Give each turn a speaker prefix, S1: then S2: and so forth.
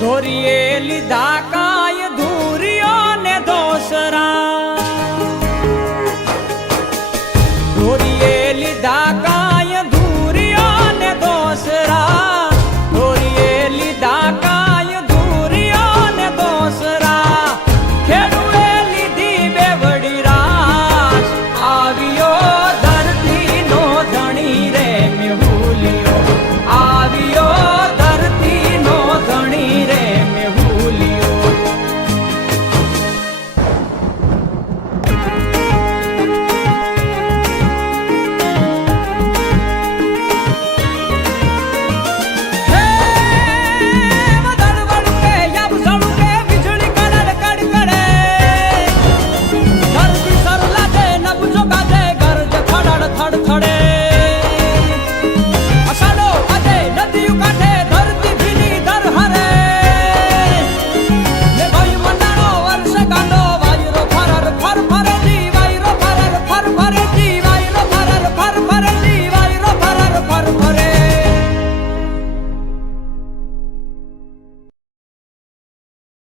S1: ધોરીએ લીધા કાય ધૂરીઓ ને દોસરા. ધોરીએ લીધા કાય